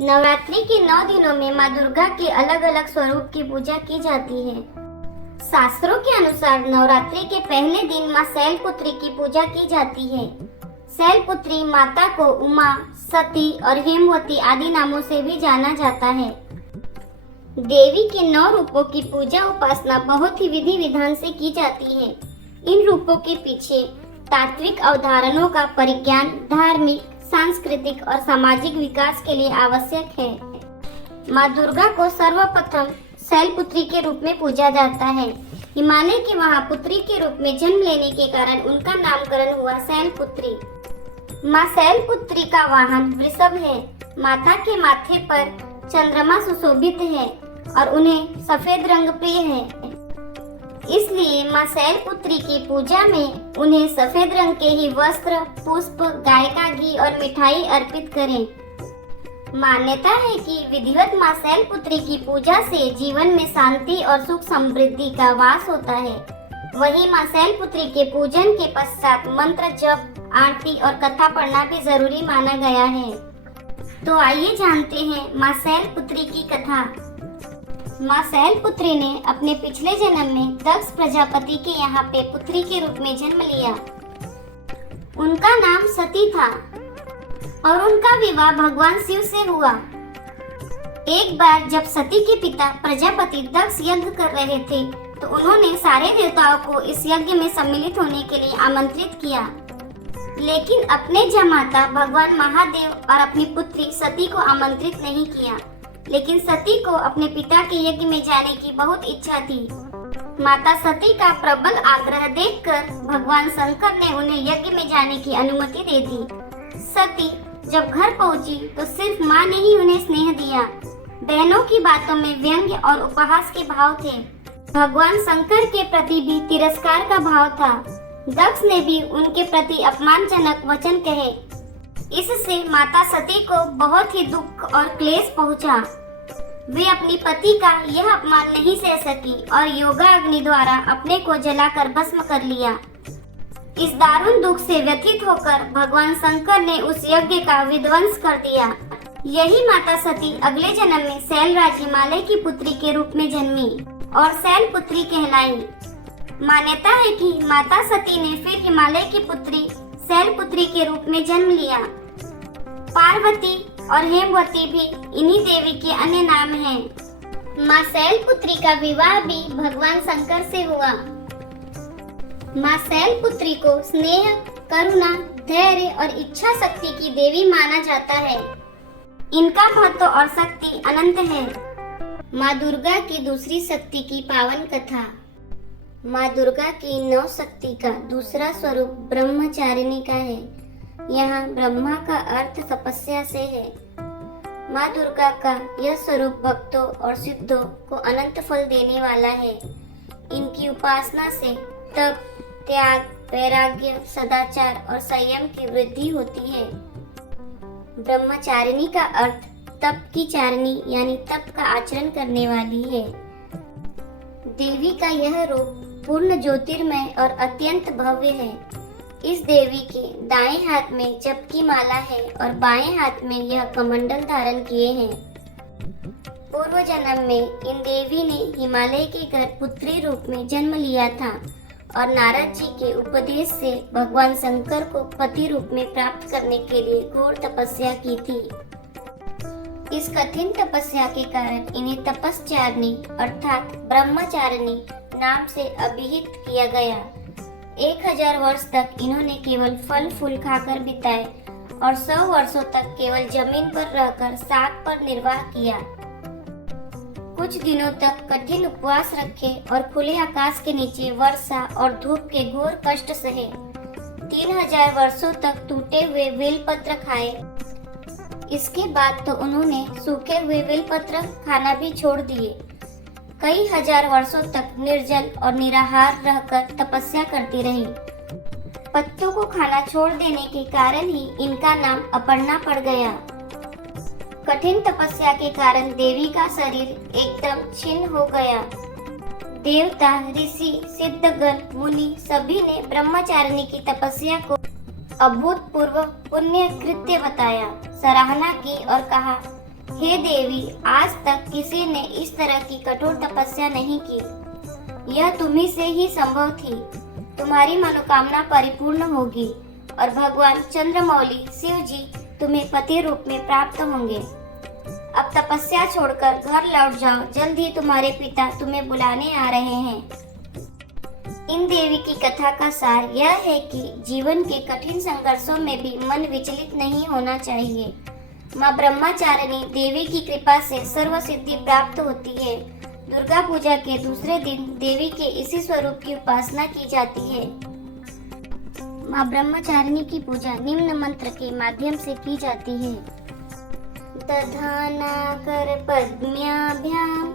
नवरात्रि के 9 दिनों में माँ दुर्गा के अलग अलग स्वरूप की पूजा की जाती है। शास्त्रों के अनुसार नवरात्रि के पहले दिन माँ शैलपुत्री की पूजा की जाती है। शैलपुत्री माता को उमा, सती और हेमवती आदि नामों से भी जाना जाता है। देवी के 9 रूपों की पूजा उपासना बहुत ही विधि विधान से की जाती है। इन रूपों के पीछे तात्विक अवधारणाओं का परिज्ञान धार्मिक, सांस्कृतिक और सामाजिक विकास के लिए आवश्यक है। माँ दुर्गा को सर्वप्रथम शैलपुत्री के रूप में पूजा जाता है। हिमालय के महापुत्री के रूप में जन्म लेने के कारण उनका नामकरण हुआ शैलपुत्री। माँ शैलपुत्री का वाहन वृषभ है। माता के माथे पर चंद्रमा सुशोभित है और उन्हें सफेद रंग प्रिय है, इसलिए माँ शैलपुत्री की पूजा में उन्हें सफेद रंग के ही वस्त्र, पुष्प, गाय का घी और मिठाई अर्पित करें। मान्यता है कि विधिवत माँ शैलपुत्री की पूजा से जीवन में शांति और सुख समृद्धि का वास होता है। वहीं माँ शैलपुत्री के पूजन के पश्चात मंत्र जप, आरती और कथा पढ़ना भी जरूरी माना गया है। तो आइए जानते हैं माँ शैलपुत्री की कथा। माँ शैलपुत्री ने अपने पिछले जन्म में दक्ष प्रजापति के यहाँ पे पुत्री के रूप में जन्म लिया। उनका नाम सती था और उनका विवाह भगवान शिव से हुआ। एक बार जब सती के पिता प्रजापति दक्ष यज्ञ कर रहे थे तो उन्होंने सारे देवताओं को इस यज्ञ में सम्मिलित होने के लिए आमंत्रित किया, लेकिन अपने जमाता भगवान महादेव और अपनी पुत्री सती को आमंत्रित नहीं किया। लेकिन सती को अपने पिता के यज्ञ में जाने की बहुत इच्छा थी। माता सती का प्रबल आग्रह देखकर भगवान शंकर ने उन्हें यज्ञ में जाने की अनुमति दे दी। सती जब घर पहुंची तो सिर्फ माँ ने ही उन्हें स्नेह दिया। बहनों की बातों में व्यंग्य और उपहास के भाव थे। भगवान शंकर के प्रति भी तिरस्कार का भाव था। दक्ष ने भी उनके प्रति अपमानजनक वचन कहे। इससे माता सती को बहुत ही दुख और क्लेश पहुंचा। वे अपनी पति का यह अपमान नहीं सह सकी और योगा अग्नि द्वारा अपने को जलाकर भस्म कर लिया। इस दारुण दुख से व्यथित होकर भगवान शंकर ने उस यज्ञ का विध्वंस कर दिया। यही माता सती अगले जन्म में शैलराज हिमालय की पुत्री के रूप में जन्मी और शैलपुत्री कहलाई। मान्यता है कि माता सती ने फिर हिमालय की पुत्री शैलपुत्री के रूप में जन्म लिया। पार्वती और हेमवती भी इन्हीं देवी के अन्य नाम हैं। माँ शैलपुत्री का विवाह भी भगवान शंकर से हुआ। माँ शैलपुत्री को स्नेह, करुणा, धैर्य और इच्छा शक्ति की देवी माना जाता है। इनका महत्व और शक्ति अनंत है। माँ दुर्गा की दूसरी शक्ति की पावन कथा। माँ दुर्गा की 9 शक्ति का दूसरा स्वरूप ब्रह्मचारिणी का है। यहाँ ब्रह्मा का अर्थ तपस्या से है। माँ दुर्गा का यह स्वरूप भक्तों और सिद्धों को अनंत फल देने वाला है। इनकी उपासना से तप, त्याग, वैराग्य, सदाचार और संयम की वृद्धि होती है। ब्रह्मचारिणी का अर्थ तप की चारिणी यानी तप का आचरण करने वाली है। देवी का यह रूप पूर्ण ज्योतिर्मय और अत्यंत भव्य है। इस देवी के दाएं हाथ में जप की माला है और बाएं हाथ में यह कमंडल धारण किए हैं। पूर्व जन्म में इन देवी ने हिमालय के घर पुत्री रूप में जन्म लिया था और नारद जी के उपदेश से भगवान शंकर को पति रूप में प्राप्त करने के लिए घोर तपस्या की थी। इस कठिन तपस्या के कारण इन्हें तपस्चारिणी अर्थात ब्रह्मचारिणी नाम से अभिहित किया गया। 1000 वर्ष तक इन्होंने केवल फल फूल खाकर बिताए और 100 वर्षों तक केवल जमीन पर रहकर शाक पर निर्वाह किया। कुछ दिनों तक कठिन उपवास रखे और खुले आकाश के नीचे वर्षा और धूप के घोर कष्ट सहे। 3000 वर्षों तक टूटे हुए बेलपत्र खाए। इसके बाद तो उन्होंने सूखे हुए बेलपत्र खाना भी छोड़ दिए। कई हजार वर्षों तक निर्जल और निराहार रहकर तपस्या करती रही। पत्तों को खाना छोड़ देने के कारण ही इनका नाम अपर्णा पड़ गया। कठिन तपस्या के कारण देवी का शरीर एकदम छिन्न हो गया। देवता, ऋषि, सिद्धगण, मुनि सभी ने ब्रह्मचारिणी की तपस्या को अभूतपूर्व पुण्य कृत्य बताया, सराहना की और कहा, हे देवी, आज तक किसी ने इस तरह की कठोर तपस्या नहीं की। यह तुम्ही से ही संभव थी। तुम्हारी मनोकामना परिपूर्ण होगी और भगवान चंद्रमौली शिव जी तुम्हें पति रूप में प्राप्त होंगे। अब तपस्या छोड़कर घर लौट जाओ, जल्द ही तुम्हारे पिता तुम्हें बुलाने आ रहे हैं। इन देवी की कथा का सार यह है कि जीवन के कठिन संघर्षों में भी मन विचलित नहीं होना चाहिए। माँ ब्रह्मचारिणी देवी की कृपा से सर्व सिद्धि प्राप्त होती है। दुर्गा पूजा के दूसरे दिन देवी के इसी स्वरूप की उपासना की जाती है। माँ ब्रह्मचारिणी की पूजा निम्न मंत्र के माध्यम से की जाती है। दधानाकर पद्म्याभ्याम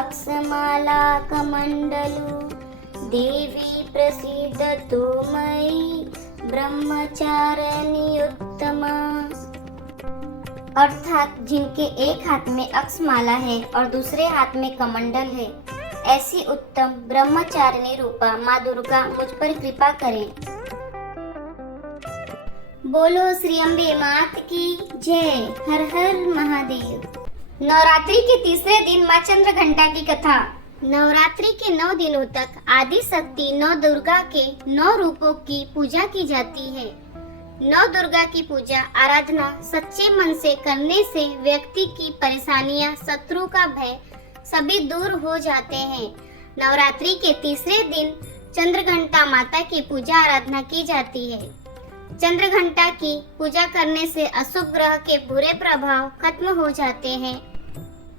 अक्षमाला कमंडलु देवी प्रसीदतु मयि ब्रह्मचारिणी उत्तमा। अर्थात जिनके एक हाथ में अक्षमाला है और दूसरे हाथ में कमंडल है, ऐसी उत्तम ब्रह्मचारिणी रूपा माँ दुर्गा मुझ पर कृपा करें। बोलो श्री अम्बे मात की जय। हर हर महादेव। नवरात्रि के तीसरे दिन माँ चंद्र घंटा की कथा। नवरात्रि के 9 दिनों तक आदि शक्ति 9 दुर्गा के 9 रूपों की पूजा की जाती है। 9 दुर्गा की पूजा आराधना सच्चे मन से करने से व्यक्ति की परेशानियां, शत्रु का भय सभी दूर हो जाते हैं। नवरात्रि के तीसरे दिन चंद्रघंटा माता की पूजा आराधना की जाती है। चंद्रघंटा की पूजा करने से अशुभ ग्रह के बुरे प्रभाव खत्म हो जाते हैं।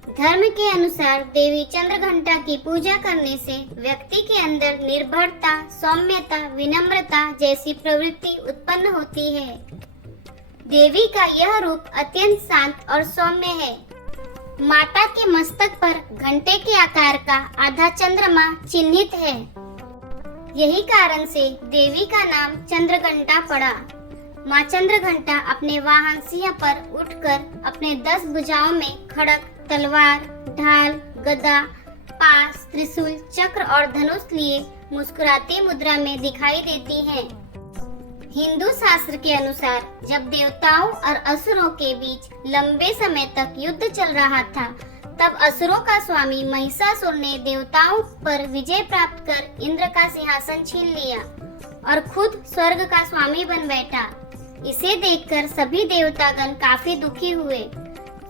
धर्म के अनुसार देवी चंद्रघंटा की पूजा करने से व्यक्ति के अंदर निर्भरता, सौम्यता, विनम्रता जैसी प्रवृत्ति उत्पन्न होती है। देवी का यह रूप अत्यंत शांत और सौम्य है। माता के मस्तक पर घंटे के आकार का आधा चंद्रमा चिन्हित है। यही कारण से देवी का नाम चंद्रघंटा पड़ा। माँ चंद्रघंटा अपने वाहन सिंह पर उठकर अपने 10 भुजाओं में खड़ग, तलवार, ढाल, गदा, पास, त्रिशूल, चक्र और धनुष लिए मुस्कुराती मुद्रा में दिखाई देती हैं। हिंदू शास्त्र के अनुसार जब देवताओं और असुरों के बीच लंबे समय तक युद्ध चल रहा था, तब असुरों का स्वामी महिषासुर ने देवताओं पर विजय प्राप्त कर इंद्र का सिंहासन छीन लिया और खुद स्वर्ग का स्वामी बन बैठा। इसे देखकर सभी देवतागण काफी दुखी हुए।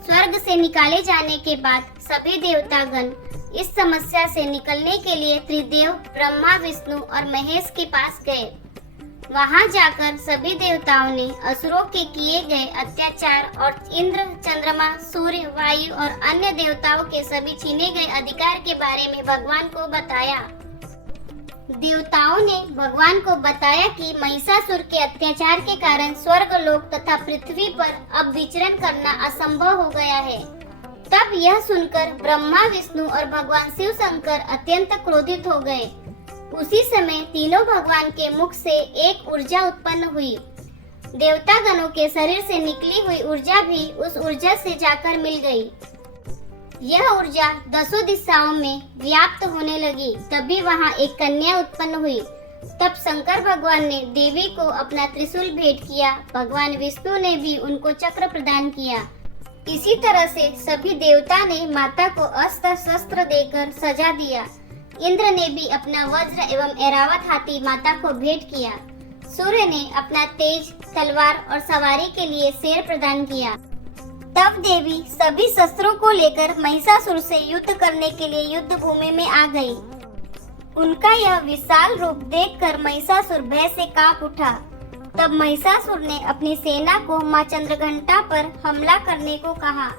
स्वर्ग से निकाले जाने के बाद सभी देवतागण इस समस्या से निकलने के लिए त्रिदेव ब्रह्मा, विष्णु और महेश के पास गए। वहां जाकर सभी देवताओं ने असुरों के किए गए अत्याचार और इंद्र, चंद्रमा, सूर्य, वायु और अन्य देवताओं के सभी छीने गए अधिकार के बारे में भगवान को बताया। देवताओं ने भगवान को बताया कि महिषासुर के अत्याचार के कारण स्वर्ग लोक तथा पृथ्वी पर अब विचरण करना असंभव हो गया है। तब यह सुनकर ब्रह्मा, विष्णु और भगवान शिव शंकर अत्यंत क्रोधित हो गए। उसी समय तीनों भगवान के मुख से एक ऊर्जा उत्पन्न हुई। देवता गणों के शरीर से निकली हुई ऊर्जा भी उस ऊर्जा से जाकर मिल गई। यह ऊर्जा 10 दिशाओं में व्याप्त होने लगी। तभी वहां एक कन्या उत्पन्न हुई। तब शंकर भगवान ने देवी को अपना त्रिशूल भेंट किया। भगवान विष्णु ने भी उनको चक्र प्रदान किया। इसी तरह से सभी देवता ने माता को अस्त्र शस्त्र देकर सजा दिया। इंद्र ने भी अपना वज्र एवं ऐरावत हाथी माता को भेंट किया। सूर्य ने अपना तेज, तलवार और सवारी के लिए शेर प्रदान किया। तब देवी सभी शस्त्रों को लेकर महिषासुर से युद्ध करने के लिए युद्ध भूमि में आ गई। उनका यह विशाल रूप देखकर महिषासुर भय से कांप उठा। तब महिषासुर ने अपनी सेना को माँ चंद्रघंटा पर हमला करने को कहा।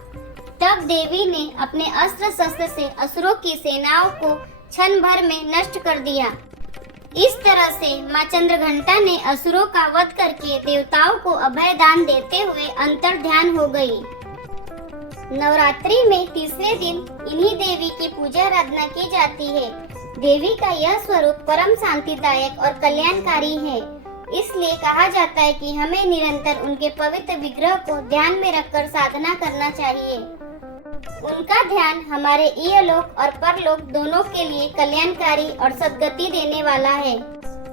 तब देवी ने अपने अस्त्र शस्त्र से असुरों की सेनाओं को क्षण भर में नष्ट कर दिया। इस तरह से माँ चंद्रघंटा ने असुरों का वध करके देवताओं को अभय दान देते हुए अंतर ध्यान हो गई। नवरात्रि में तीसरे दिन इन्हीं देवी की पूजा आराधना की जाती है। देवी का यह स्वरूप परम शांतिदायक और कल्याणकारी है। इसलिए कहा जाता है कि हमें निरंतर उनके पवित्र विग्रह को ध्यान में रखकर साधना करना चाहिए। उनका ध्यान हमारे इहलोक और परलोक दोनों के लिए कल्याणकारी और सद्गति देने वाला है।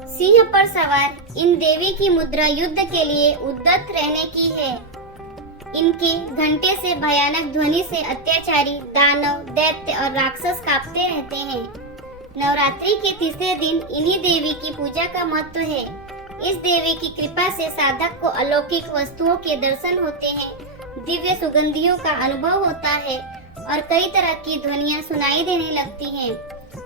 सिंह पर सवार इन देवी की मुद्रा युद्ध के लिए उद्यत रहने की है। इनके घंटे से भयानक ध्वनि से अत्याचारी दानव, दैत्य और राक्षस कांपते रहते हैं। नवरात्रि के तीसरे दिन इन्हीं देवी की पूजा का महत्व है। इस देवी की कृपा से साधक को अलौकिक वस्तुओं के दर्शन होते हैं, दिव्य सुगंधियों का अनुभव होता है और कई तरह की ध्वनियाँ सुनाई देने लगती हैं।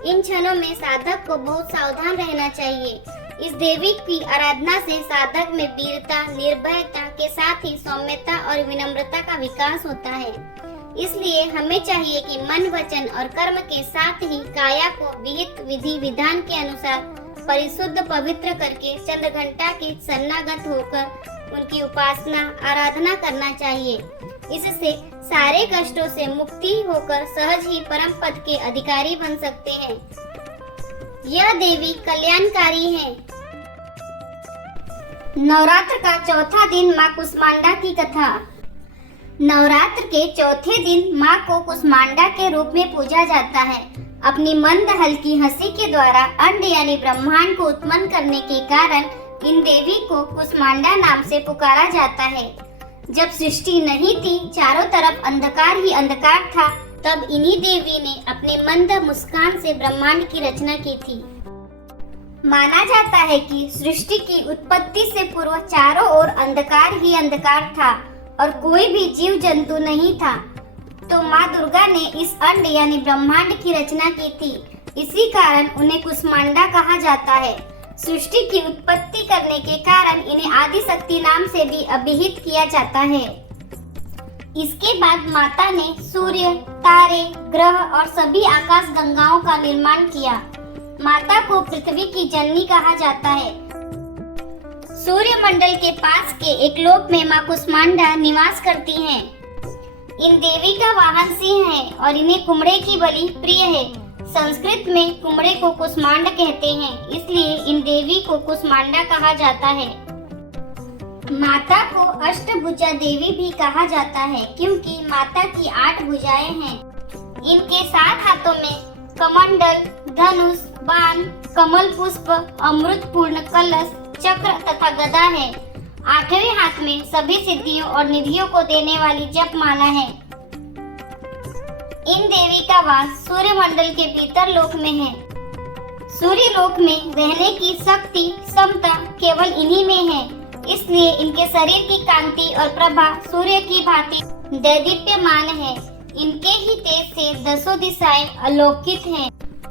इन क्षणों में साधक को बहुत सावधान रहना चाहिए। इस देवी की आराधना से साधक में वीरता, निर्भयता के साथ ही सौम्यता और विनम्रता का विकास होता है। इसलिए हमें चाहिए कि मन, वचन और कर्म के साथ ही काया को विहित विधि विधान के अनुसार परिशुद्ध पवित्र करके चंद्रघंटा के शरणागत होकर उनकी उपासना, आराधना करना चाहिए। इससे सारे कष्टों से मुक्ति होकर सहज ही परम पद के अधिकारी बन सकते हैं। यह देवी कल्याणकारी है। नवरात्र का चौथा दिन माँ कुष्मांडा की कथा। नवरात्र के चौथे दिन माँ को कुष्मांडा के रूप में पूजा जाता है। अपनी मंद हल्की हंसी के द्वारा अंड यानी ब्रह्मांड को उत्पन्न करने के कारण इन देवी को कुष्मांडा नाम से पुकारा जाता है। जब सृष्टि नहीं थी, चारों तरफ अंधकार ही अंधकार था, तब इन्हीं देवी ने अपने मंद मुस्कान से ब्रह्मांड की रचना की थी। माना जाता है कि सृष्टि की उत्पत्ति से पूर्व चारों ओर अंधकार ही अंधकार था और कोई भी जीव जंतु नहीं था। तो माँ दुर्गा ने इस अंड यानी ब्रह्मांड की रचना की थी। इसी कारण उन्हें कुष्मांडा कहा जाता है। सृष्टि की उत्पत्ति करने के कारण इन्हें आदि शक्ति नाम से भी अभिहित किया जाता है। इसके बाद माता ने सूर्य, तारे, ग्रह और सभी आकाश गंगाओं का निर्माण किया। माता को पृथ्वी की जननी कहा जाता है। सूर्य मंडल के पास के एक लोक में माँ कुष्मांडा निवास करती हैं। इन देवी का वाहन सिंह है और इन्हें कुमड़े की बलि प्रिय है। संस्कृत में कुमड़े को कुष्मांड कहते हैं, इसलिए इन देवी को कुष्मांडा कहा जाता है। माता को अष्टभुजा देवी भी कहा जाता है क्योंकि माता की 8 भुजाएं हैं। इनके 7 हाथों में कमंडल, धनुष, बाण, कमल पुष्प, अमृत पूर्ण कलश, चक्र तथा गदा है। 8वें हाथ में सभी सिद्धियों और निधियों को देने वाली जप माला है। इन देवी का वास सूर्य मंडल के भीतर लोक में है। सूर्य लोक में रहने की शक्ति, क्षमता केवल इन्हीं में है। इसलिए इनके शरीर की कांति और प्रभा सूर्य की भांति दैदीप्यमान है। इनके ही तेज से 10 दिशाएं अलौकिक हैं।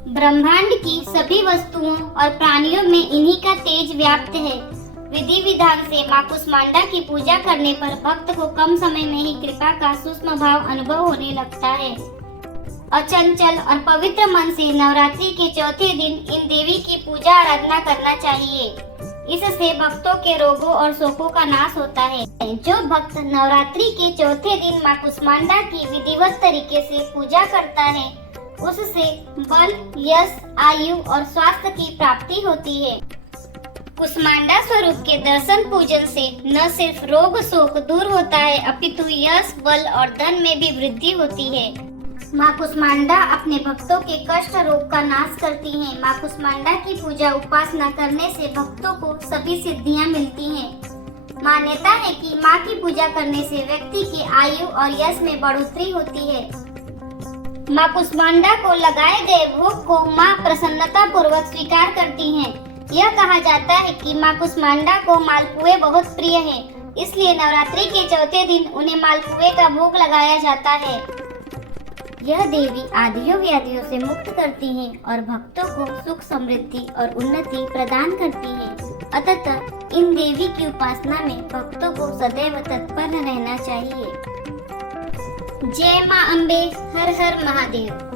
ब्रह्मांड की सभी वस्तुओं और प्राणियों में इन्हीं का तेज व्याप्त है। विधि विधान से माँ कुष्मांडा की पूजा करने पर भक्त को कम समय में ही कृपा का सूक्ष्म भाव अनुभव होने लगता है। अचंचल और पवित्र मन से नवरात्रि के चौथे दिन इन देवी की पूजा आराधना करना चाहिए। इससे भक्तों के रोगों और शोकों का नाश होता है। जो भक्त नवरात्रि के चौथे दिन माँ कुष्मांडा की विधिवत तरीके से पूजा करता है, उससे बल, यश, आयु और स्वास्थ्य की प्राप्ति होती है। कुष्मांडा स्वरूप के दर्शन पूजन से न सिर्फ रोग शोक दूर होता है, अपितु यश, बल और धन में भी वृद्धि होती है। माँ कुष्मांडा अपने भक्तों के कष्ट रोग का नाश करती हैं। माँ कुष्मांडा की पूजा उपासना करने से भक्तों को सभी सिद्धियां मिलती हैं। मान्यता है कि माँ की पूजा करने से व्यक्ति की आयु और यश में बढ़ोतरी होती है। माँ कुष्मांडा को लगाए गए भोग को माँ प्रसन्नता पूर्वक स्वीकार करती हैं। यह कहा जाता है कि माँ कुष्मांडा को मालपुए बहुत प्रिय है, इसलिए नवरात्रि के चौथे दिन उन्हें मालपुए का भोग लगाया जाता है। यह देवी आदियों व्याधियों से मुक्त करती हैं और भक्तों को सुख, समृद्धि और उन्नति प्रदान करती हैं। अतः इन देवी की उपासना में भक्तों को सदैव तत्पर रहना चाहिए। जय माँ अम्बे, हर हर महादेव।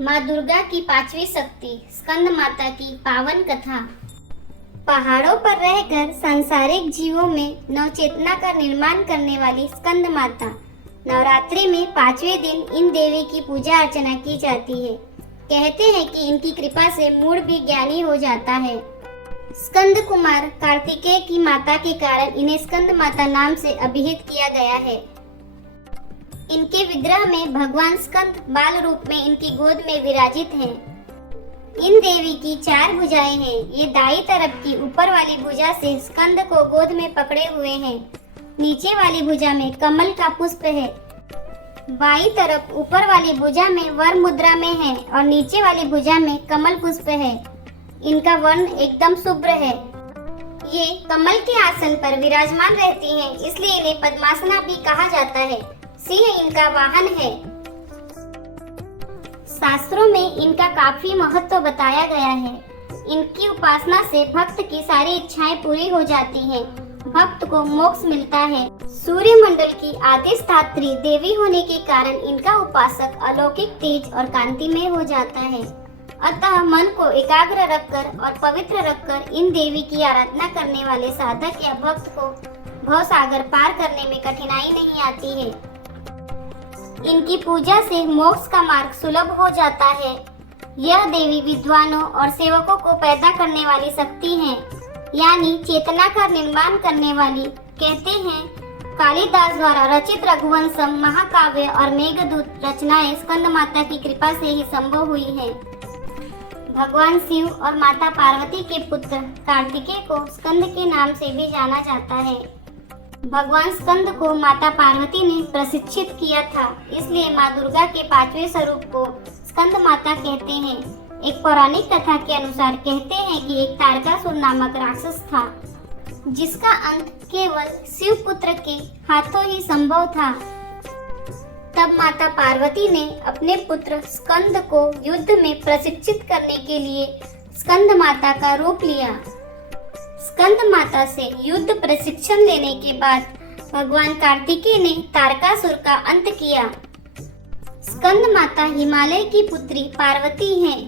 माँ दुर्गा की 5वीं शक्ति स्कंद माता की पावन कथा। पहाड़ों पर रहकर सांसारिक जीवों में नवचेतना का निर्माण करने वाली स्कंद माता नवरात्रि में 5वें दिन इन देवी की पूजा अर्चना की जाती है। कहते हैं कि इनकी कृपा से मूढ़ भी ज्ञानी हो जाता है। स्कंद कुमार कार्तिकेय की माता के कारण इन्हें स्कंद माता नाम से अभिहित किया गया है। इनके विग्रह में भगवान स्कंद बाल रूप में इनकी गोद में विराजित हैं। इन देवी की 4 भुजाएं हैं। ये दाईं तरफ की ऊपर वाली भुजा से स्कंद को गोद में पकड़े हुए हैं नीचे वाली भुजा में कमल का पुष्प है। बाईं तरफ ऊपर वाली भुजा में वर मुद्रा में है और नीचे वाली भुजा में कमल पुष्प है। इनका वर्ण एकदम शुभ्र है। ये कमल के आसन पर विराजमान रहती हैं, इसलिए इन्हें पद्मासना भी कहा जाता है। सिंह इनका वाहन है। शास्त्रों में इनका काफी महत्व बताया गया है। इनकी उपासना से भक्त की सारी इच्छाएं पूरी हो जाती हैं। भक्त को मोक्ष मिलता है। सूर्य मंडल की अधिष्ठात्री देवी होने के कारण इनका उपासक अलौकिक तेज और कांतिमय हो जाता है। अतः मन को एकाग्र रखकर और पवित्र रखकर इन देवी की आराधना करने वाले साधक या भक्त को भव सागर पार करने में कठिनाई नहीं आती है। इनकी पूजा से मोक्ष का मार्ग सुलभ हो जाता है। यह देवी विद्वानों और सेवकों को पैदा करने वाली शक्ति है, यानी चेतना का निर्माण करने वाली। कहते हैं कालिदास द्वारा रचित रघुवंशम महाकाव्य और मेघदूत रचनाएं स्कंद माता की कृपा से ही संभव हुई है। भगवान शिव और माता पार्वती के पुत्र कार्तिकेय को स्कंद के नाम से भी जाना जाता है। भगवान स्कंद को माता पार्वती ने प्रशिक्षित किया था, इसलिए माँ दुर्गा के 5वें स्वरूप को स्कंद माता कहते हैं। एक पौराणिक कथा के अनुसार कहते हैं कि एक तारकासुर नामक राक्षस था, जिसका अंत केवल शिव पुत्र के हाथों ही संभव था। तब माता पार्वती ने अपने पुत्र स्कंद को युद्ध में प्रशिक्षित करने के लिए स्कंद माता का रूप लिया। स्कंद माता से युद्ध प्रशिक्षण लेने के बाद भगवान कार्तिकेय ने तारकासुर का अंत किया। स्कंद माता हिमालय की पुत्री पार्वती हैं।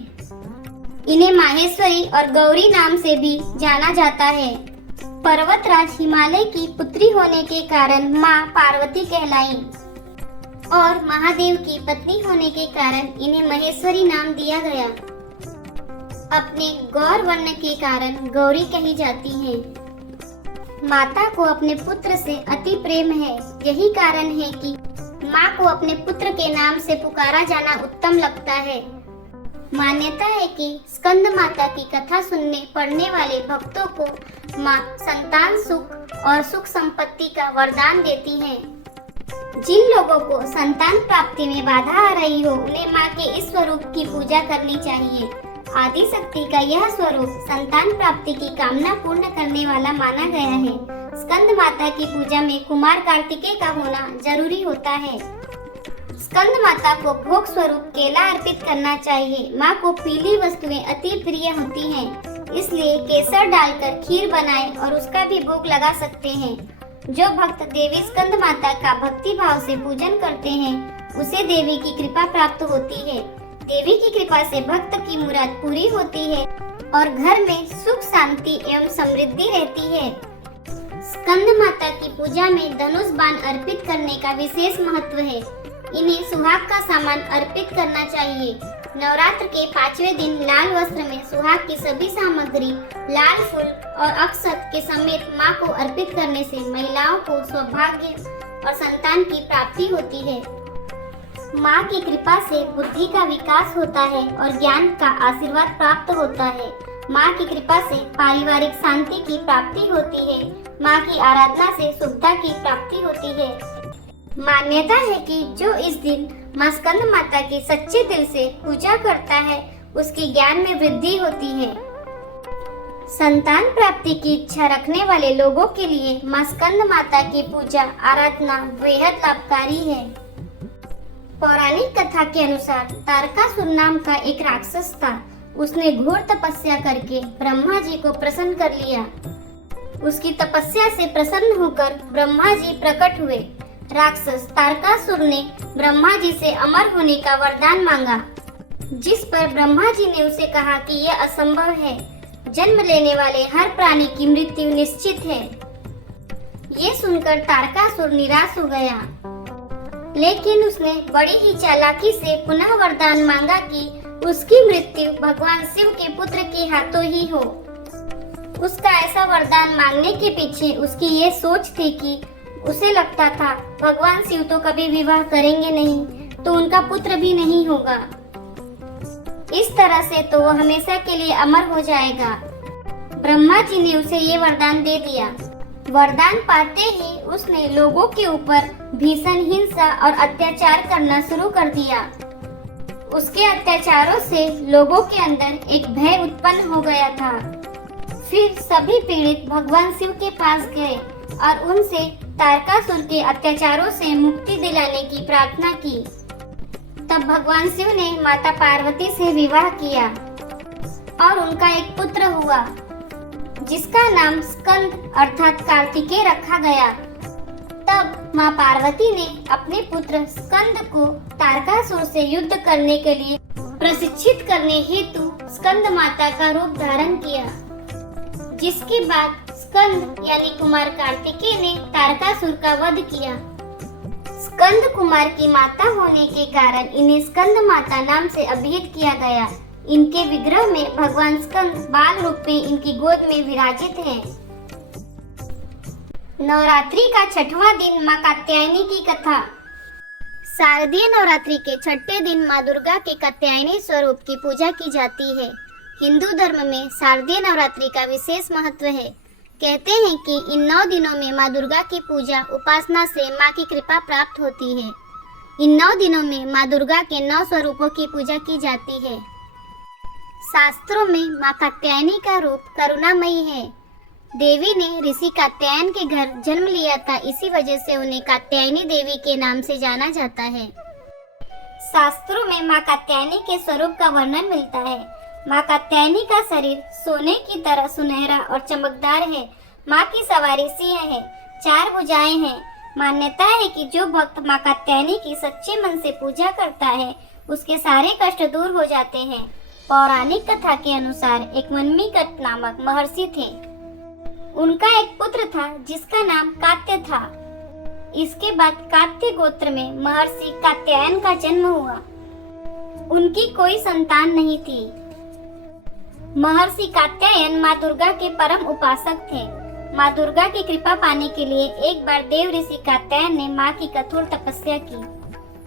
इन्हें माहेश्वरी और गौरी नाम से भी जाना जाता है। पर्वतराज हिमालय की पुत्री होने के कारण माँ पार्वती कहलाई और महादेव की पत्नी होने के कारण इन्हें महेश्वरी नाम दिया गया। अपने गौर वर्ण के कारण गौरी कही जाती हैं। माता को अपने पुत्र से अति प्रेम है। यही कारण है कि माँ को अपने पुत्र के नाम से पुकारा जाना उत्तम लगता है। मान्यता है कि स्कंद माता की कथा सुनने पढ़ने वाले भक्तों को माँ संतान सुख और सुख संपत्ति का वरदान देती हैं। जिन लोगों को संतान प्राप्ति में बाधा आ रही हो, उन्हें माँ के इस स्वरूप की पूजा करनी चाहिए। आदि शक्ति का यह स्वरूप संतान प्राप्ति की कामना पूर्ण करने वाला माना गया है। स्कंद माता की पूजा में कुमार कार्तिकेय का होना जरूरी होता है। स्कंद माता को भोग स्वरूप केला अर्पित करना चाहिए। माँ को पीली वस्तुएं अति प्रिय होती हैं, इसलिए केसर डालकर खीर बनाएं और उसका भी भोग लगा सकते हैं। जो भक्त देवी स्कंद माता का भक्ति भाव से पूजन करते हैं, उसे देवी की कृपा प्राप्त होती है। देवी की कृपा से भक्त की मुराद पूरी होती है और घर में सुख शांति एवं समृद्धि रहती है। स्कंद माता की पूजा में धनुष बाण अर्पित करने का विशेष महत्व है। इन्हें सुहाग का सामान अर्पित करना चाहिए। नवरात्र के 5वें दिन लाल वस्त्र में सुहाग की सभी सामग्री, लाल फूल और अक्षत के समेत माँ को अर्पित करने से महिलाओं को सौभाग्य और संतान की प्राप्ति होती है। माँ की कृपा से बुद्धि का विकास होता है और ज्ञान का आशीर्वाद प्राप्त होता है। माँ की कृपा से पारिवारिक शांति की प्राप्ति होती है। माँ की आराधना से शुभता की प्राप्ति होती है। मान्यता है कि जो इस दिन माँ स्कंद माता की सच्चे दिल से पूजा करता है, उसकी ज्ञान में वृद्धि होती है। संतान प्राप्ति की इच्छा रखने वाले लोगों के लिए माँ स्कंद माता की पूजा आराधना बेहद लाभकारी है। पौराणिक कथा के अनुसार तारकासुर नाम का एक राक्षस था। उसने घोर तपस्या करके ब्रह्मा जी को प्रसन्न कर लिया। उसकी तपस्या से प्रसन्न होकर ब्रह्मा जी प्रकट हुए। राक्षस तारकासुर ने ब्रह्मा जी से अमर होने का वरदान मांगा, जिस पर ब्रह्मा जी ने उसे कहा कि यह असंभव है। जन्म लेने वाले हर प्राणी की मृत्यु निश्चित है। ये सुनकर तारकासुर निराश हो गया, लेकिन उसने बड़ी ही चालाकी से पुनः वरदान मांगा कि उसकी मृत्यु भगवान शिव के पुत्र के हाथों ही हो। उसका ऐसा वरदान मांगने के पीछे उसकी ये सोच थी कि उसे लगता था भगवान शिव तो कभी विवाह करेंगे नहीं, तो उनका पुत्र भी नहीं होगा। इस तरह से तो वो हमेशा के लिए अमर हो जाएगा। ब्रह्मा जी ने उसे ये वरदान दे दिया। वरदान पाते ही उसने लोगों के ऊपर भीषण हिंसा और अत्याचार करना शुरू कर दिया। उसके अत्याचारों से लोगों के अंदर एक भय उत्पन्न हो गया था। फिर सभी पीड़ित भगवान शिव के पास गए और उनसे तारकासुर के अत्याचारों से मुक्ति दिलाने की प्रार्थना की। तब भगवान शिव ने माता पार्वती से विवाह किया और उनका एक पुत्र हुआ, जिसका नाम स्कंद अर्थात कार्तिकेय रखा गया। तब माँ पार्वती ने अपने पुत्र स्कंद को तारकासुर से युद्ध करने के लिए प्रशिक्षित करने हेतु स्कंद माता का रूप धारण किया, जिसके बाद स्कंद यानी कुमार कार्तिकेय ने तारकासुर का वध किया। स्कंद कुमार की माता होने के कारण इन्हें स्कंद माता नाम से अभिहित किया गया। इनके विग्रह में भगवान स्कंद बाल रूप में इनकी गोद में विराजित हैं। नवरात्रि का छठवां दिन माँ कात्यायनी की कथा। शारदीय नवरात्रि के छठे दिन माँ दुर्गा के कात्यायनी स्वरूप की पूजा की जाती है। हिंदू धर्म में शारदीय नवरात्रि का विशेष महत्व है। कहते हैं कि इन 9 दिनों में माँ दुर्गा की पूजा उपासना से माँ की कृपा प्राप्त होती है। इन 9 दिनों में माँ दुर्गा के 9 स्वरूपों की पूजा की जाती है। शास्त्रों में माँ कात्यायनी का रूप करुणामयी है। देवी ने ऋषि कात्यायन के घर जन्म लिया था, इसी वजह से उन्हें कात्यायनी देवी के नाम से जाना जाता है। शास्त्रों में माँ कात्यायनी के स्वरूप का वर्णन मिलता है। माँ कात्यायनी का शरीर सोने की तरह सुनहरा और चमकदार है। माँ की सवारी सिंह है, 4 भुजाएं हैं। मान्यता है कि जो भक्त माँ कात्यायनी की सच्चे मन से पूजा करता है, उसके सारे कष्ट दूर हो जाते हैं। पौराणिक कथा के अनुसार एक वन्मीकट नामक महर्षि थे। उनका एक पुत्र था जिसका नाम कात्य था। इसके बाद कात्य गोत्र में महर्षि कात्यायन का जन्म हुआ। उनकी कोई संतान नहीं थी। महर्षि कात्यायन माँ दुर्गा के परम उपासक थे। माँ दुर्गा की कृपा पाने के लिए एक बार देव ऋषि कात्यायन ने माँ की कठोर तपस्या की।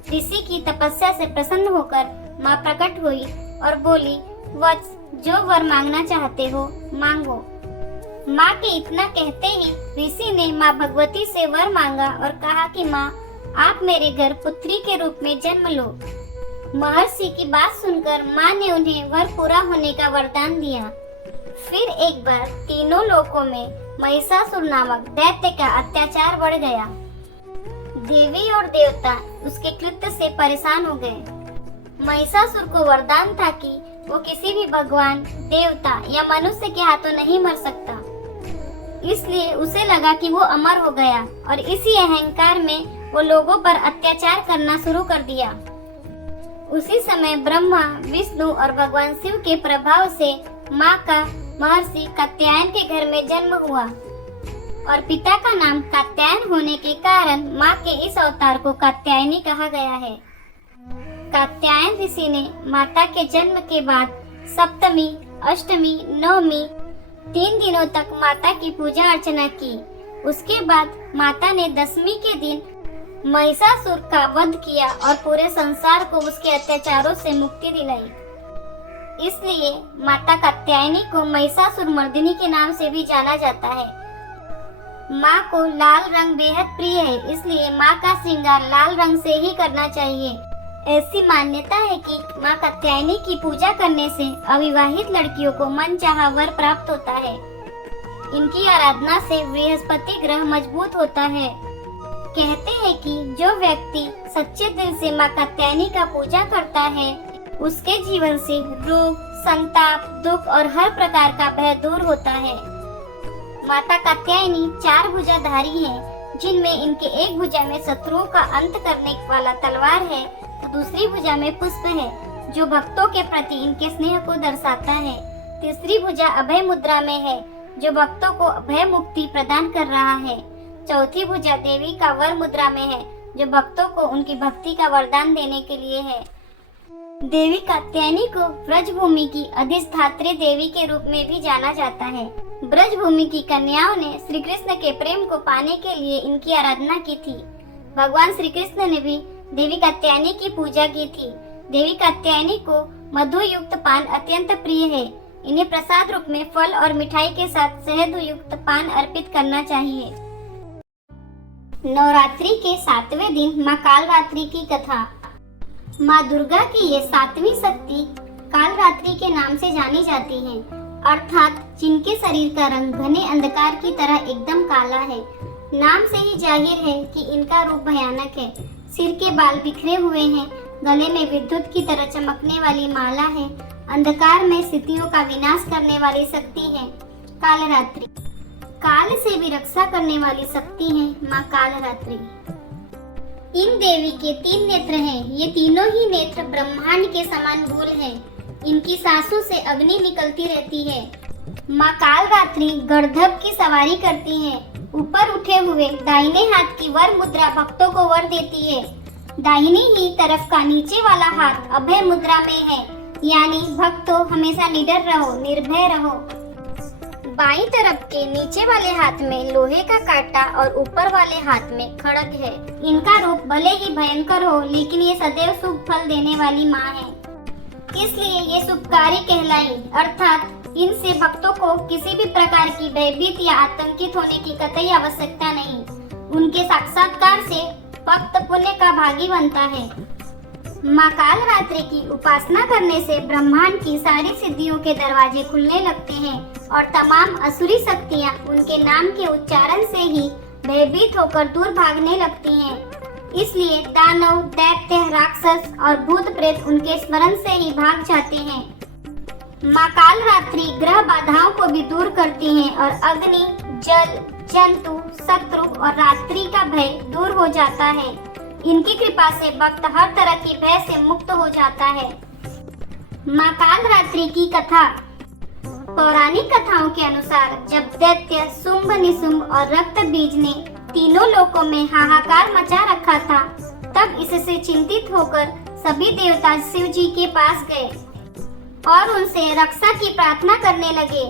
ऋषि की तपस्या से प्रसन्न होकर माँ प्रकट हुई और बोली, वत्स, जो वर मांगना चाहते हो मांगो। माँ के इतना कहते ही ऋषि ने माँ भगवती से वर मांगा और कहा कि माँ, आप मेरे घर पुत्री के रूप में जन्म लो। महर्षि की बात सुनकर माँ ने उन्हें वर पूरा होने का वरदान दिया। फिर एक बार तीनों लोकों में महिषासुर नामक दैत्य का अत्याचार बढ़ गया। देवी और देवता उसके कृत्य से परेशान हो गए। महिषासुर को वरदान था कि वो किसी भी भगवान, देवता या मनुष्य के हाथों नहीं मर सकता। इसलिए उसे लगा कि वो अमर हो गया और इसी अहंकार में वो लोगों पर अत्याचार करना शुरू कर दिया। उसी समय ब्रह्मा, विष्णु और भगवान शिव के प्रभाव से माँ का महर्षि कात्यायन के घर में जन्म हुआ और पिता का नाम कात्यायन होने के कारण माँ के इस अवतार को कात्यायनी कहा गया है। कात्यायन ऋषि ने माता के जन्म के बाद सप्तमी, अष्टमी, नवमी 3 दिनों तक माता की पूजा अर्चना की। उसके बाद माता ने 10वीं के दिन महिषासुर का वध किया और पूरे संसार को उसके अत्याचारों से मुक्ति दिलाई। इसलिए माता कात्यायनी को महिषासुर मर्दिनी के नाम से भी जाना जाता है। माँ को लाल रंग बेहद प्रिय है, इसलिए माँ का श्रृंगार लाल रंग से ही करना चाहिए। ऐसी मान्यता है कि माँ कात्यायनी की पूजा करने से अविवाहित लड़कियों को मनचाहा वर प्राप्त होता है। इनकी आराधना से बृहस्पति ग्रह मजबूत होता है। कहते हैं कि जो व्यक्ति सच्चे दिल से माँ कात्यायनी का पूजा करता है, उसके जीवन से रोग, संताप, दुख और हर प्रकार का भय दूर होता है। माता कात्यायनी 4 भुजाधारी हैं, जिनमें इनके एक भुजा में शत्रुओं का अंत करने वाला तलवार है, तो दूसरी भुजा में पुष्प है, जो भक्तों के प्रति इनके स्नेह को दर्शाता है। तीसरी भुजा अभय मुद्रा में है, जो भक्तों को अभय मुक्ति प्रदान कर रहा है। चौथी भुजा देवी का वर मुद्रा में है, जो भक्तों को उनकी भक्ति का वरदान देने के लिए है। देवी कात्यायनी को ब्रजभूमि की अधिष्ठात्री देवी के रूप में भी जाना जाता है। ब्रजभूमि की कन्याओं ने श्री कृष्ण के प्रेम को पाने के लिए इनकी आराधना की थी। भगवान श्री कृष्ण ने भी देवी कात्यायनी की पूजा की थी। देवी कात्यायनी को मधु युक्त पान अत्यंत प्रिय है, इन्हें प्रसाद रूप में फल और मिठाई के साथ शहद युक्त पान अर्पित करना चाहिए। नवरात्रि के 7वें दिन माँ कालरात्रि की कथा। माँ दुर्गा की ये 7वीं शक्ति कालरात्रि के नाम से जानी जाती है, अर्थात जिनके शरीर का रंग घने अंधकार की तरह एकदम काला है। नाम से ही जाहिर है कि इनका रूप भयानक है। सिर के बाल बिखरे हुए हैं, गले में विद्युत की तरह चमकने वाली माला है। अंधकार में स्थितियों का विनाश करने वाली शक्ति है कालरात्रि। काल से भी रक्षा करने वाली शक्ति है माँ कालरात्रि। इन देवी के 3 नेत्र हैं। ये तीनों ही नेत्र ब्रह्मांड के समान गोल हैं। इनकी सांसों से अग्नि निकलती रहती है। माँ कालरात्रि गर्दभ की सवारी करती हैं। ऊपर उठे हुए दाहिने हाथ की वर मुद्रा भक्तों को वर देती है। दाहिनी ही तरफ का नीचे वाला हाथ अभय मुद्रा में है, यानी भक्तों हमेशा निडर रहो, निर्भय रहो। बाईं तरफ के नीचे वाले हाथ में लोहे का कांटा और ऊपर वाले हाथ में खड्ग है। इनका रूप भले ही भयंकर हो, लेकिन ये सदैव शुभ फल देने वाली माँ है, इसलिए ये शुभकारी कहलाई। अर्थात इनसे भक्तों को किसी भी प्रकार की भयभीत या आतंकित होने की कतई आवश्यकता नहीं। उनके साक्षात्कार से भक्त पुण्य का भागी बनता है। माँ कालरात्रि की उपासना करने से ब्रह्मांड की सारी सिद्धियों के दरवाजे खुलने लगते हैं और तमाम असुरी शक्तियाँ उनके नाम के उच्चारण से ही भयभीत होकर दूर भागने लगती हैं। इसलिए दानव, दैत्य, राक्षस और भूत प्रेत उनके स्मरण से ही भाग जाते हैं। माँ कालरात्रि ग्रह बाधाओं को भी दूर करती हैं और अग्नि, जल, जंतु, शत्रु और रात्रि का भय दूर हो जाता है। इनकी कृपा से भक्त हर तरह की भय से मुक्त हो जाता है। माँ कालरात्रि की कथा। पौराणिक कथाओं के अनुसार जब दैत्य शुंभ, निशुंभ और रक्त बीज ने तीनों लोकों में हाहाकार मचा रखा था, तब इससे चिंतित होकर सभी देवता शिव जी के पास गए और उनसे रक्षा की प्रार्थना करने लगे।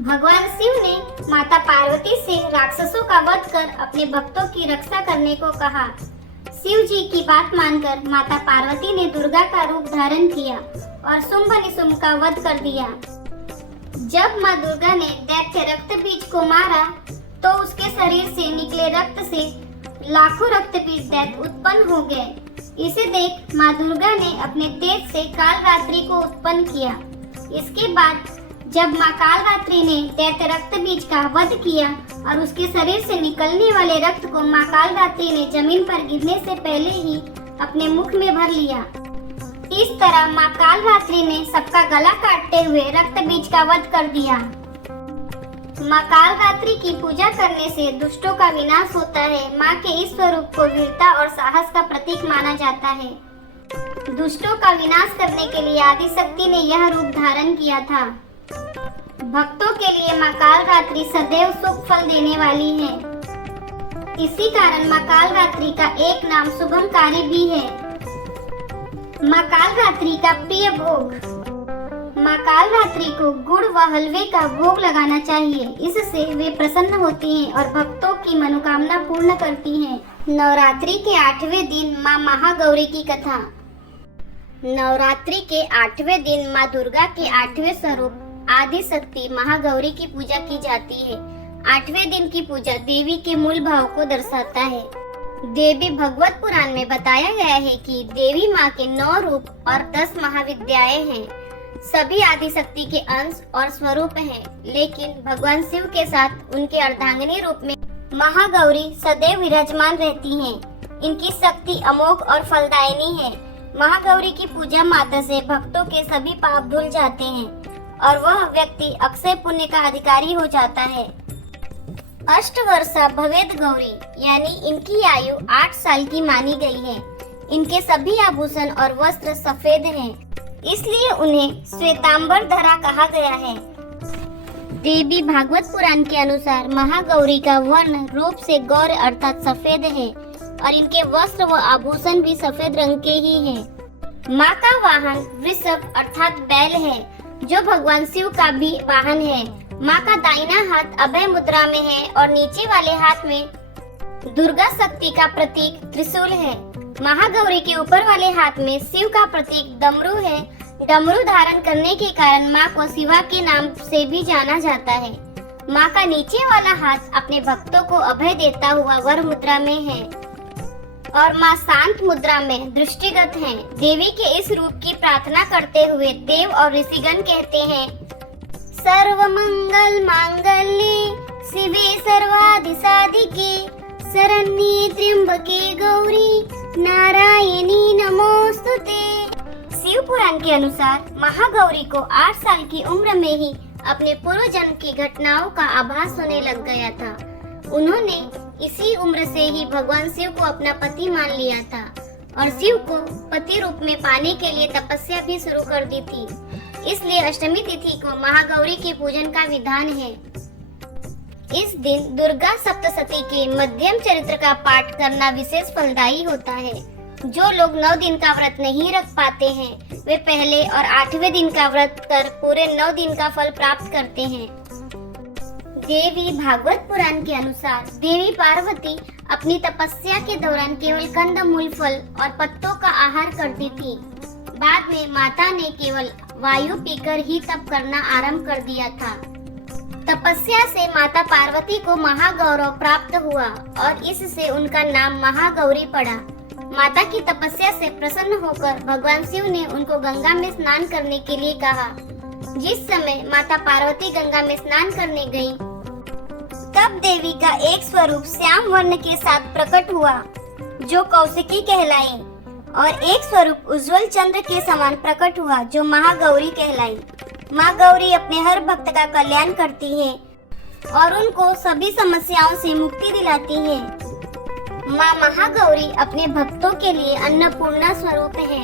भगवान शिव ने माता पार्वती से राक्षसों का वध कर अपने भक्तों की रक्षा करने को कहा। शिव जी की बात मानकर माता पार्वती ने दुर्गा का रूप धारण किया और शुंभ निशुंभ का वध कर दिया। जब माँ दुर्गा ने दैत्य रक्त बीज को मारा तो उसके शरीर से निकले रक्त से लाखों रक्त बीज दैत्य उत्पन्न हो गए। इसे देख माँ दुर्गा ने अपने तेज से कालरात्रि को उत्पन्न किया। इसके बाद जब माँ कालरात्रि ने दैत्य रक्त बीज का वध किया और उसके शरीर से निकलने वाले रक्त को माँ कालरात्रि ने जमीन पर गिरने से पहले ही अपने मुख में भर लिया। इस तरह माँ कालरात्रि ने सबका गला काटते हुए रक्त बीज का वध कर दिया। माँ कालरात्रि की पूजा करने से दुष्टों का विनाश होता है। माँ के इस स्वरूप को वीरता और साहस का प्रतीक माना जाता है। दुष्टों का विनाश करने के लिए आदि शक्ति ने यह रूप धारण किया था। भक्तों के लिए माँ कालरात्रि सदैव शुभ फल देने वाली है। इसी कारण माँ कालरात्रि का एक नाम शुभमकारी भी है। माँ कालरात्रि का प्रिय भोग। माँ कालरात्रि को गुड़ व हलवे का भोग लगाना चाहिए। इससे वे प्रसन्न होती हैं और भक्तों की मनोकामना पूर्ण करती हैं। नवरात्रि के 8वें दिन माँ महागौरी की कथा। नवरात्रि के 8वें दिन माँ दुर्गा के 8वें स्वरूप आदि शक्ति महागौरी की पूजा की जाती है। 8वें दिन की पूजा देवी के मूल भाव को दर्शाता है। देवी भगवत पुराण में बताया गया है कि देवी माँ के 9 रूप और 10 महाविद्याएं हैं। सभी आदि शक्ति के अंश और स्वरूप हैं, लेकिन भगवान शिव के साथ उनके अर्धांगिनी रूप में महागौरी सदैव विराजमान रहती हैं। इनकी शक्ति अमोघ और फलदायिनी है। महागौरी की पूजा माता से भक्तों के सभी पाप धुल जाते हैं और वह व्यक्ति अक्षय पुण्य का अधिकारी हो जाता है। अष्टवर्षा भवेद गौरी, यानी इनकी आयु 8 साल की मानी गई है। इनके सभी आभूषण और वस्त्र सफेद हैं, इसलिए उन्हें श्वेतांबर धरा कहा गया है। देवी भागवत पुराण के अनुसार महागौरी का वर्ण रूप से गौर अर्थात सफेद है और इनके वस्त्र व आभूषण भी सफेद रंग के ही हैं। माँ का वाहन वृषभ अर्थात बैल है, जो भगवान शिव का भी वाहन है। माँ का दाहिना हाथ अभय मुद्रा में है और नीचे वाले हाथ में दुर्गा शक्ति का प्रतीक त्रिशूल है। महागौरी के ऊपर वाले हाथ में शिव का प्रतीक डमरू है। डमरू धारण करने के कारण माँ को शिवा के नाम से भी जाना जाता है। माँ का नीचे वाला हाथ अपने भक्तों को अभय देता हुआ वर मुद्रा में है और माँ शांत मुद्रा में दृष्टिगत हैं। देवी के इस रूप की प्रार्थना करते हुए देव और ऋषिगण कहते हैं, सर्व मंगल मांगल्ये शिवे सर्वादि साधिके शरण्ये त्र्यंबके गौरी नारायणी नमोस्तुते। शिव पुराण के अनुसार महागौरी को 8 साल की उम्र में ही अपने पूर्व जन्म की घटनाओं का आभास होने लग गया था। उन्होंने इसी उम्र से ही भगवान शिव को अपना पति मान लिया था और शिव को पति रूप में पाने के लिए तपस्या भी शुरू कर दी थी। इसलिए अष्टमी तिथि को महागौरी के पूजन का विधान है। इस दिन दुर्गा सप्तशती के मध्यम चरित्र का पाठ करना विशेष फलदायी होता है। जो लोग 9 दिन का व्रत नहीं रख पाते हैं वे पहले और 8वें दिन का व्रत कर पूरे 9 दिन का फल प्राप्त करते हैं। देवी भागवत पुराण के अनुसार देवी पार्वती अपनी तपस्या के दौरान केवल कंदमूल, फल और पत्तों का आहार करती थी। बाद में माता ने केवल वायु पीकर ही तप करना आरंभ कर दिया था। तपस्या से माता पार्वती को महागौरव प्राप्त हुआ और इससे उनका नाम महागौरी पड़ा। माता की तपस्या से प्रसन्न होकर भगवान शिव ने उनको गंगा में स्नान करने के लिए कहा। जिस समय माता पार्वती गंगा में स्नान करने गई, तब देवी का एक स्वरूप श्याम वर्ण के साथ प्रकट हुआ जो कौशिकी कहलाई और एक स्वरूप उज्जवल चंद्र के समान प्रकट हुआ जो महागौरी कहलाई। माँ गौरी अपने हर भक्त का कल्याण करती है और उनको सभी समस्याओं से मुक्ति दिलाती है। माँ महागौरी अपने भक्तों के लिए अन्नपूर्णा स्वरूप है।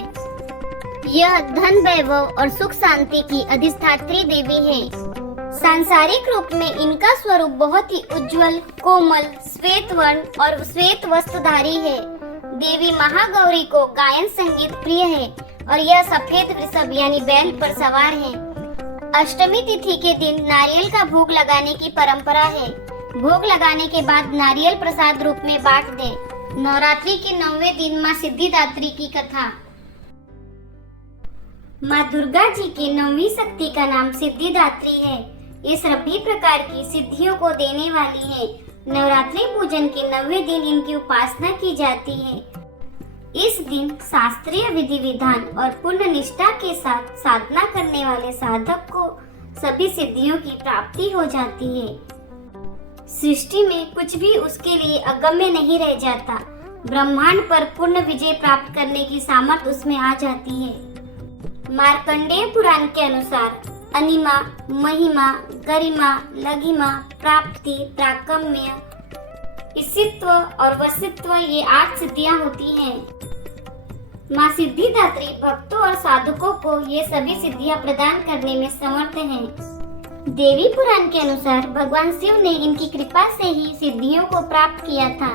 यह धन, वैभव और सुख शांति की अधिष्ठात्री देवी है। सांसारिक रूप में इनका स्वरूप बहुत ही उज्जवल, कोमल, श्वेत वर्ण और श्वेत वस्त्रधारी है। देवी महागौरी को गायन संगीत प्रिय है और यह सफेद वृषभ यानी बैल पर सवार है। अष्टमी तिथि के दिन नारियल का भोग लगाने की परंपरा है। भोग लगाने के बाद नारियल प्रसाद रूप में बांट दे। नवरात्रि के 9वें दिन माँ सिद्धिदात्री की कथा। माँ दुर्गा जी की 9वीं शक्ति का नाम सिद्धिदात्री है। ये सभी प्रकार की सिद्धियों को देने वाली है। नवरात्रि पूजन के 9वें दिन इनकी उपासना की जाती है। इस दिन शास्त्रीय विधि विधान और पूर्ण निष्ठा के साथ साधना करने वाले साधक को सभी सिद्धियों की प्राप्ति हो जाती है। सृष्टि में कुछ भी उसके लिए अगम्य नहीं रह जाता। ब्रह्मांड पर पूर्ण विजय प्राप्त करने की सामर्थ्य उसमें आ जाती है। मार्कंडेय पुराण के अनुसार अनिमा, महिमा, गरिमा, लघिमा, प्राप्ति, प्राकम्य, ईशित्व और वशित्व ये 8 सिद्धियां होती हैं। माँ सिद्धिदात्री भक्तों और साधकों को ये सभी सिद्धियां प्रदान करने में समर्थ हैं। देवी पुराण के अनुसार भगवान शिव ने इनकी कृपा से ही सिद्धियों को प्राप्त किया था।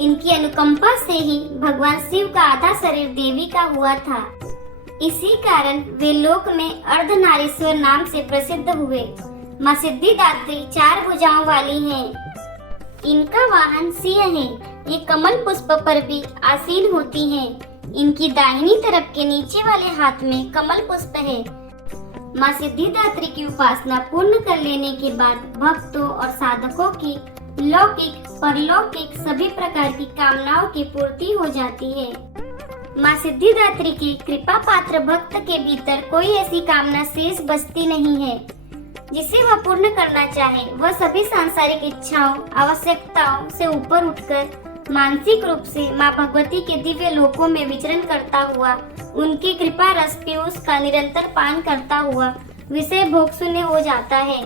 इनकी अनुकंपा से ही भगवान शिव का आधा शरीर देवी का हुआ था। इसी कारण वे लोक में अर्धनारीश्वर नाम से प्रसिद्ध हुए। माँ सिद्धिदात्री 4 भुजाओं वाली हैं। इनका वाहन सिंह है। ये कमल पुष्प पर भी आसीन होती हैं। इनकी दाहिनी तरफ के नीचे वाले हाथ में कमल पुष्प है। माँ सिद्धिदात्री की उपासना पूर्ण कर लेने के बाद भक्तों और साधकों की लौकिक, परलौकिक सभी प्रकार की कामनाओं की पूर्ति हो जाती है। माँ सिद्धिदात्री की कृपा पात्र भक्त के भीतर कोई ऐसी कामना शेष बचती नहीं है जिसे वह पूर्ण करना चाहे। वह सभी सांसारिक इच्छाओं, आवश्यकताओं से ऊपर उठकर मानसिक रूप से माँ भगवती के दिव्य लोकों में विचरण करता हुआ उनकी कृपा रस पीयूष का निरंतर पान करता हुआ विषय भोग शून्य हो जाता है।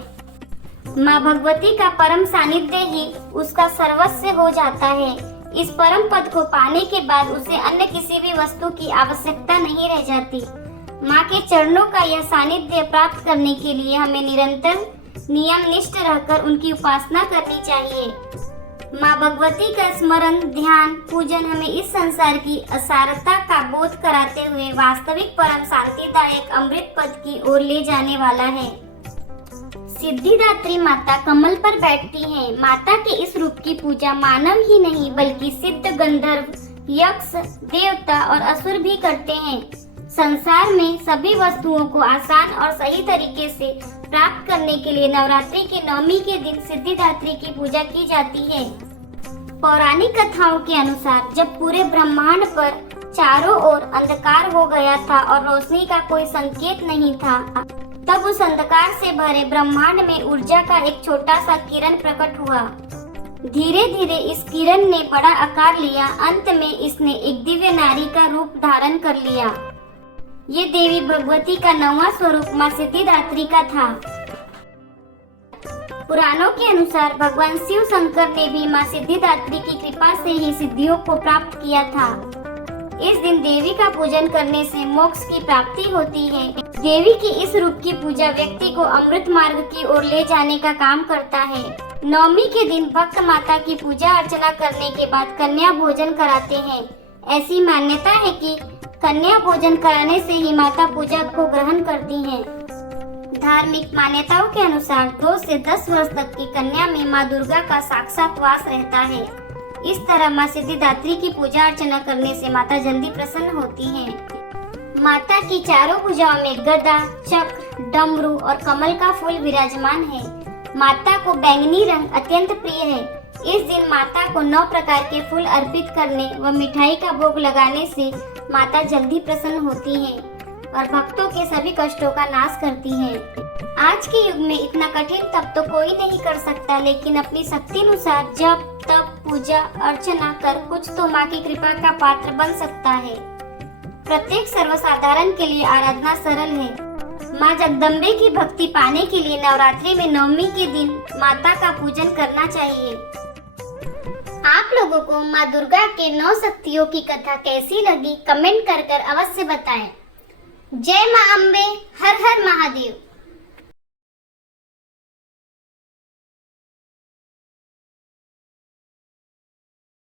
माँ भगवती का परम सानिध्य ही उसका सर्वस्व हो जाता है। इस परम पद को पाने के बाद उसे अन्य किसी भी वस्तु की आवश्यकता नहीं रह जाती। माँ के चरणों का यह सानिध्य प्राप्त करने के लिए हमें निरंतर नियम निष्ठ रहकर उनकी उपासना करनी चाहिए। माँ भगवती का स्मरण, ध्यान, पूजन हमें इस संसार की असारता का बोध कराते हुए वास्तविक परम शांतिदायक अमृत पद की ओर ले जाने वाला है। सिद्धिदात्री माता कमल पर बैठती हैं। माता के इस रूप की पूजा मानव ही नहीं बल्कि सिद्ध, गंधर्व, यक्ष, देवता और असुर भी करते हैं। संसार में सभी वस्तुओं को आसान और सही तरीके से प्राप्त करने के लिए नवरात्रि के नवमी के दिन सिद्धिदात्री की पूजा की जाती है। पौराणिक कथाओं के अनुसार जब पूरे ब्रह्मांड पर चारों ओर अंधकार हो गया था और रोशनी का कोई संकेत नहीं था, तब उस अंधकार से भरे ब्रह्मांड में ऊर्जा का एक छोटा सा किरण प्रकट हुआ। धीरे धीरे इस किरण ने बड़ा आकार लिया। अंत में इसने एक दिव्य नारी का रूप धारण कर लिया। ये देवी भगवती का 9वां स्वरूप माँ सिद्धिदात्री का था। पुराणों के अनुसार भगवान शिव शंकर ने भी माँ सिद्धिदात्री की कृपा से ही सिद्धियों को प्राप्त किया था। इस दिन देवी का पूजन करने से मोक्ष की प्राप्ति होती है। देवी की इस रूप की पूजा व्यक्ति को अमृत मार्ग की ओर ले जाने का काम करता है। नवमी के दिन भक्त माता की पूजा अर्चना करने के बाद कन्या भोजन कराते हैं। ऐसी मान्यता है कि कन्या भोजन कराने से ही माता पूजा को ग्रहण करती हैं। धार्मिक मान्यताओं के अनुसार 2 से 10 वर्ष तक की कन्या में माँ दुर्गा का साक्षात वास रहता है। इस तरह माँ सिद्धिदात्री की पूजा अर्चना करने से माता जल्दी प्रसन्न होती है। माता की चारों भुजाओं में गदा, चक्र, डमरू और कमल का फूल विराजमान है। माता को बैंगनी रंग अत्यंत प्रिय है। इस दिन माता को 9 प्रकार के फूल अर्पित करने व मिठाई का भोग लगाने से माता जल्दी प्रसन्न होती है और भक्तों के सभी कष्टों का नाश करती है। आज के युग में इतना कठिन तप तो कोई नहीं कर सकता, लेकिन अपनी शक्ति अनुसार जप, तप, पूजा अर्चना कर कुछ तो माँ की कृपा का पात्र बन सकता है। प्रत्येक सर्वसाधारण के लिए आराधना सरल है। माँ जगदम्बे की भक्ति पाने के लिए नवरात्रि में नवमी के दिन माता का पूजन करना चाहिए। आप लोगों को माँ दुर्गा के 9 शक्तियों की कथा कैसी लगी कमेंट कर अवश्य बताएं। जय माँ अम्बे, हर हर महादेव।